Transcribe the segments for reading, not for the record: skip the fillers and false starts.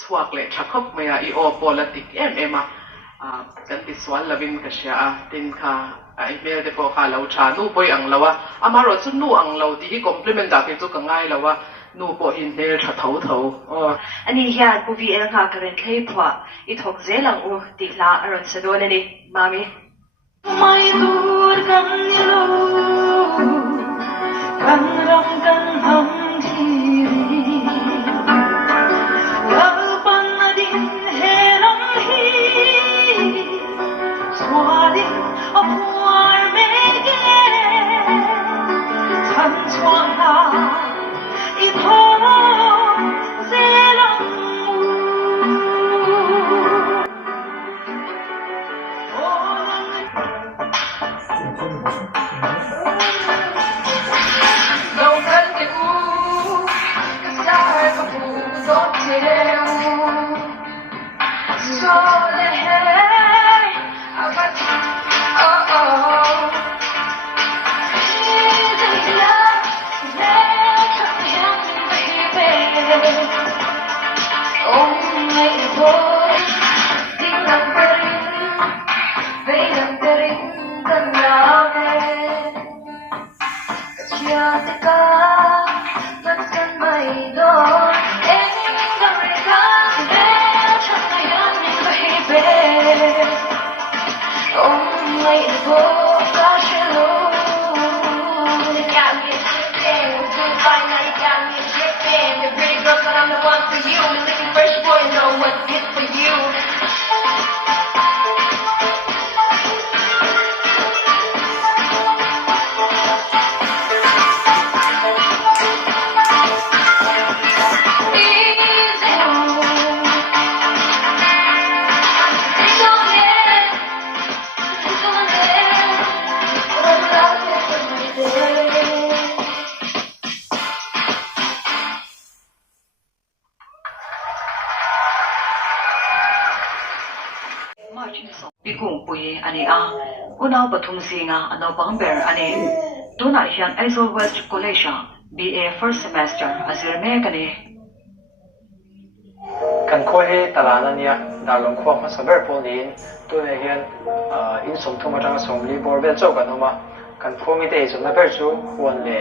chuak le thakop maya I o politic em kan ti swal lavin ka sha tin kha email de ko kha lo tha nu poi ang lawa amaro chu nu ang lo di compliment da ke chu ka ngai lawa nu po in hel tha tho tho ani hian puvi el nga karen thei phwa I thok zelang u ti la aron sadon ani mami mai dur kan ni lo kan ram kan ham thi Pikung pui ani unau pathum singa anau pangber ani tuna hian Mizo West College BA first semester azir me kani kan khoi talana nia dalong kho ma saber polin tuna hian in som thuma tanga somli borbel chau kan homa kan phomi te zum na ber chu huan le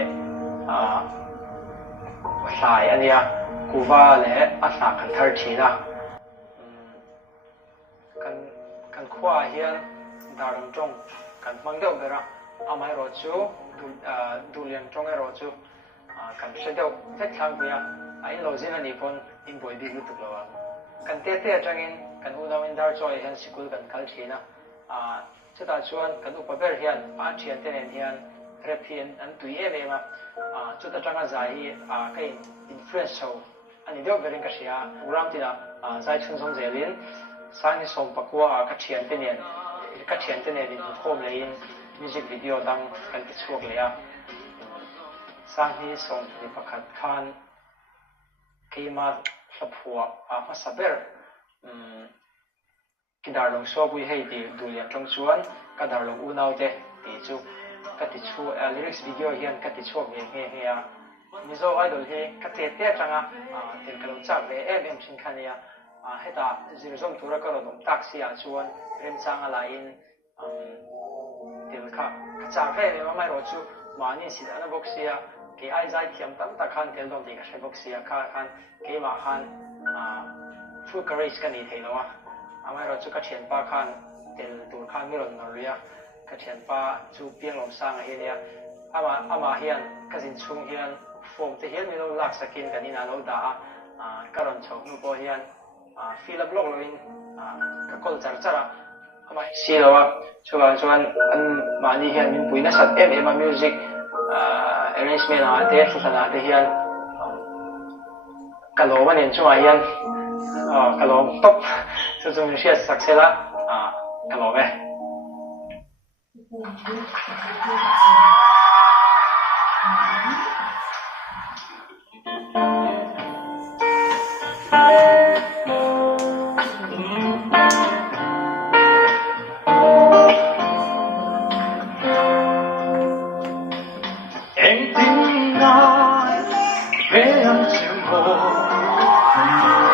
hlai ania kuwa le atla kan thar thina kan khwa hian darang tong kan mangdeu bera amai ro chu duliang tong ro chu kan sedeu thek thang bia ai lo jin ani pon in boi di tu lawa kan te atangin kan udaw in dar choi hian sikul kan khal thina chuta chuan kan upaber hian thian ten hian repian an tui ema chuta tanga zai kai influence show ani deu berin ka sia uram tina zai chung song zelin sang som pakwa ka thian tenen in form lein music video dang kan ti chuak le sang hi som ni pakhat khan keima thapua ma saber kidar long so bui hei ti dulian tong chuan kadar long unau te ti chu ka ti chu lyrics video hian ka ti chuak nge ya Mizo idol he ka te tanga tin kalong chak le em thin khania heta zirzom tura ka ron taxi chuan rem changa lain til kha cha ve le mai ro chu mani si ana boxia ke ai zai thiam tam ta khan tel dom ding a boxia kha khan ke ma khan full courage kan ni theilawa amai ro chu ka thian pa khan tel tur khan mi ron noria ka thian pa chu piang lom sang a hiania ama hian ka jin chung hian form te hian mi lo lak sakin kanina lo da karon chho nu po hian feel a blog loin ka kol chara ama silawa chuan an mani hian min puina sat em music arrangement te thana te hian kalo manen chuma hian kalo top chu mi sia saksela kalo ve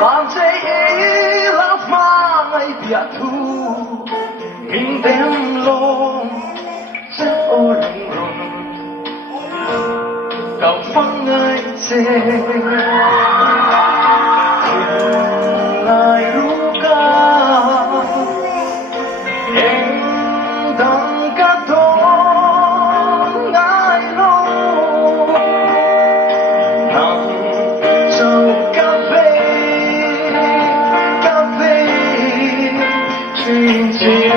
Vang say ya thu mình đem lo rất ô lồng lồng cầu vắng ai chê lại ru ca em đang cả đón ai lo nằm trong cà phê chuyện gì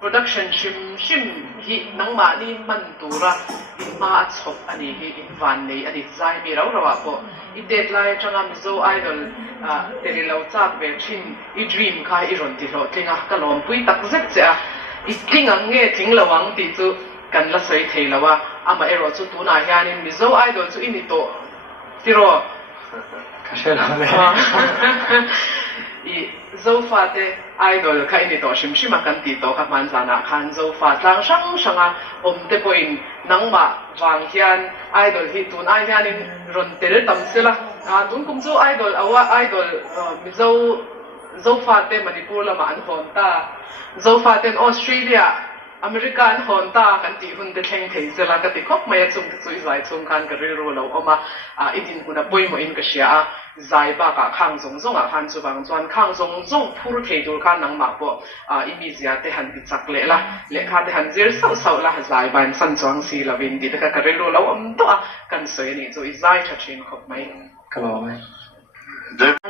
production shim hi nangma ni man tura in ma chhop ani hi in van nei ani zai mi ro rawa po I deadline changa Mizo idol teri lo chak ve chin I dream kha I ron ti lo tlinga kalom pui tak zek cha I tlinga nge thing lawang ti chu kan la soi thei lawa ama ero chu tu na hianin Mizo idol chu ini to tiro Kashela le I zofa te idol ka ini to shim shima kan ti to ka man sana khan zofa tlang shanga te poin nangma wang hian idol hi tun ai hianin ron tel tam sela tun kum chu idol awa idol Mizo zofa te Manipur lama an hon ta zofa te Australia America an hon ta kan ti hun te thleng thei sela ka ti khop mai chung te chui zai chung kan ka ril ro lo oma idin kuna poimo in ka sia zai ba ka khang zong zong han chu bang chuan khang zong zong phur thei dur khan nang ma po imi zia te han ti chak le la le kha te han zir sau sau la zai ban san chuang si la win ti te ka ril ro lo om to kan soi ni chu zai tha chin khop mai kalom ai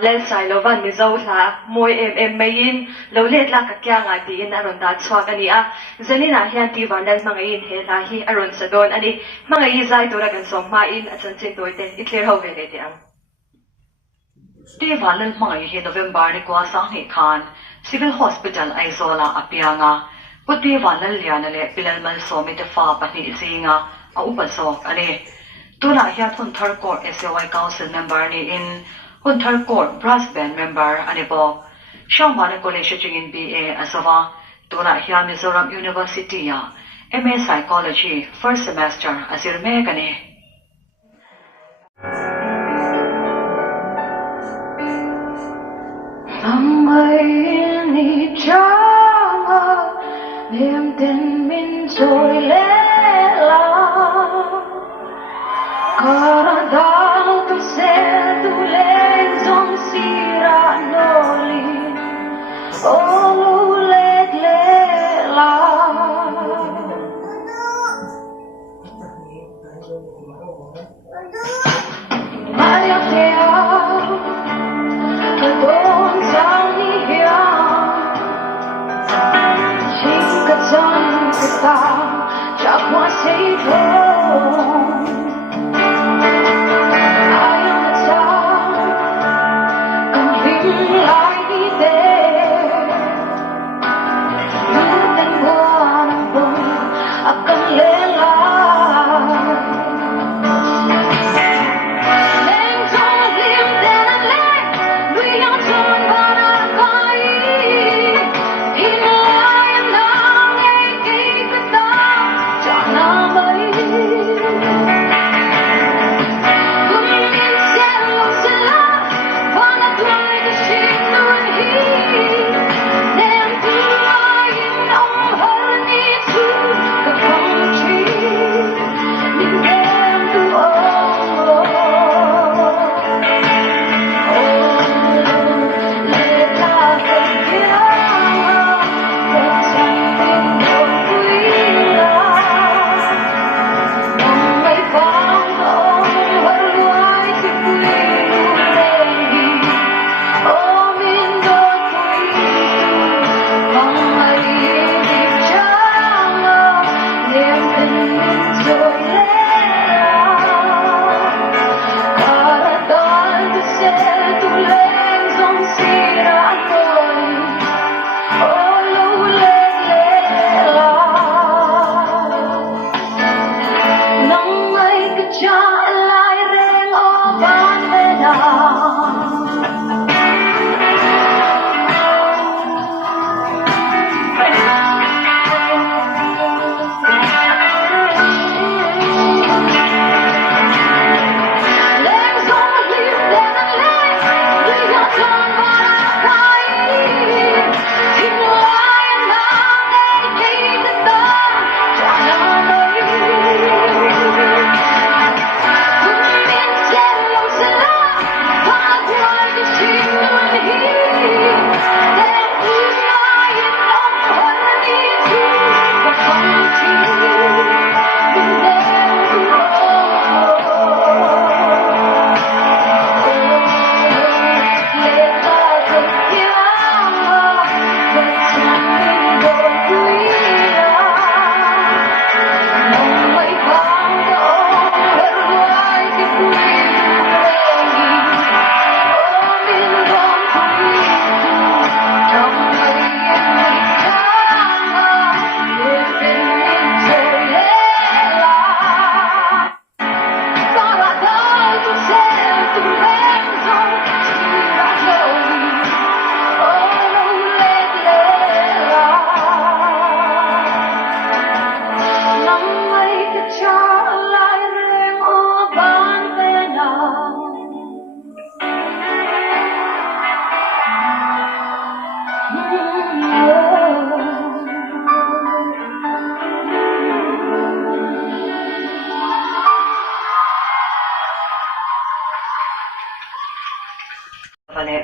Len sai lo van Mizo la moi main lo let la ka kya nga ti in aron da chwa kani a zelina hian ti van dal mangai in he la hi aron sadon ani mangai zai to ra kan som ma in achan chin toy te I clear ho ve le te ang Ti van dal mangai he November ni kwa sang ni khan civil hospital aizola apianga puti van dal liana le pilal mal so mi te fa pa ni zinga a upasok ani tuna hian thun thar court SOY council member ni in Hunter Court brass band member anibo Shawmana College in BA asawa tuna hian Mizoram University ya MA Psychology first semester asir me kani Ni changa niềm tin mình trôi lên la Karadal tu se tu le zong sira noli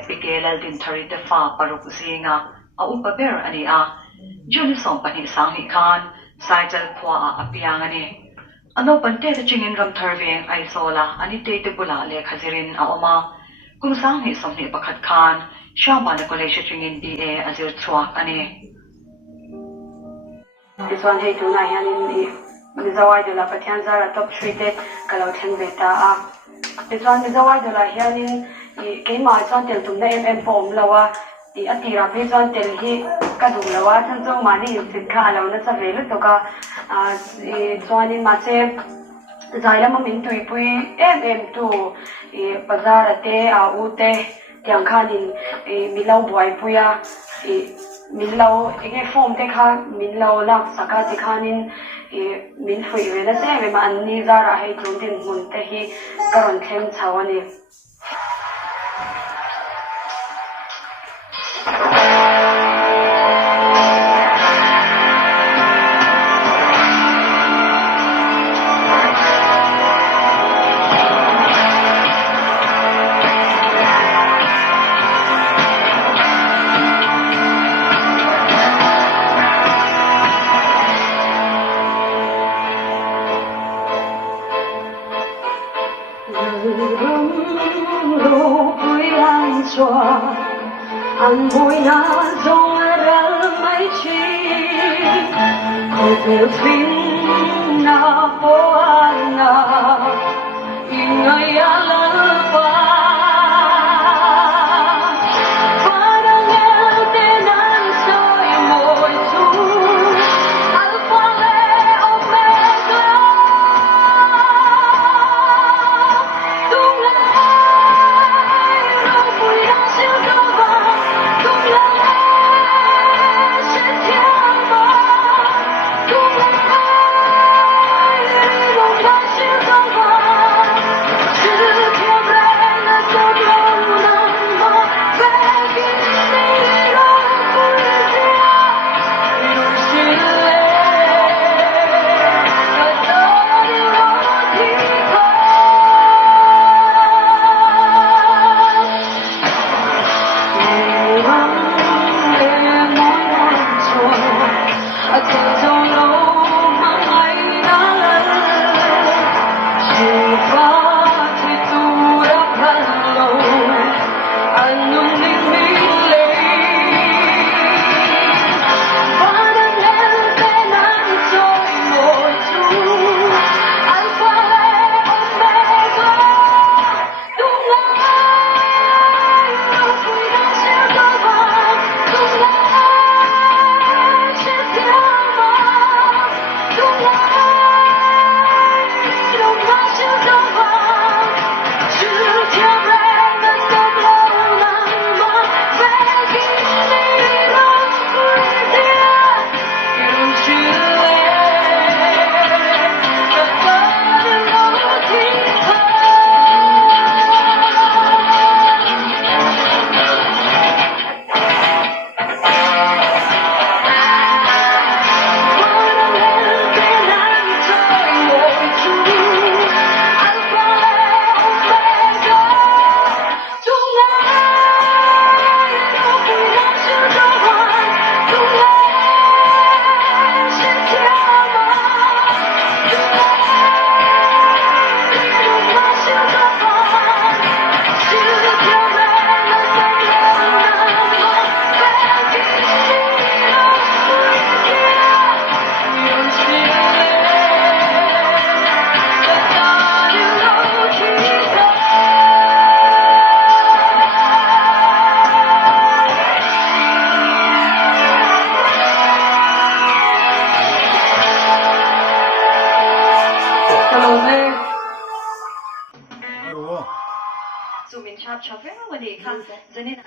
Pikelal din thari te fa paruk zinga a upaber ani a jun song pani sang hi khan cycle khwa a apiang ani ano pante te chingin ram tharveng ai sola ani te bula le khazirin a oma kum sang hi som ni pakhat khan shama na college chingin ba azir chwa ani this one hey tu na hian Mizawai dola pathian zara top 3 te kalau thlen beta a this one Mizawai dola hian ke ma chuan tel tum na pom lawa ti atira phe chuan tel hi ka dum lawa chan chong mani sit kha lo na cha velu to ka chuan in ma che zaila ma min tui pui tu bazar ate a u te tiang khanin milau buai puya milau ege form te kha milau lak saka ti khanin min fui ve na se ve ma an ni zara hai chung din mun te hi karon thlem chawani 路不安全，安慰那种人没情，可别听那不安那，因为呀了吧。Zoom in chap chap. Pero wali ka. Zanina.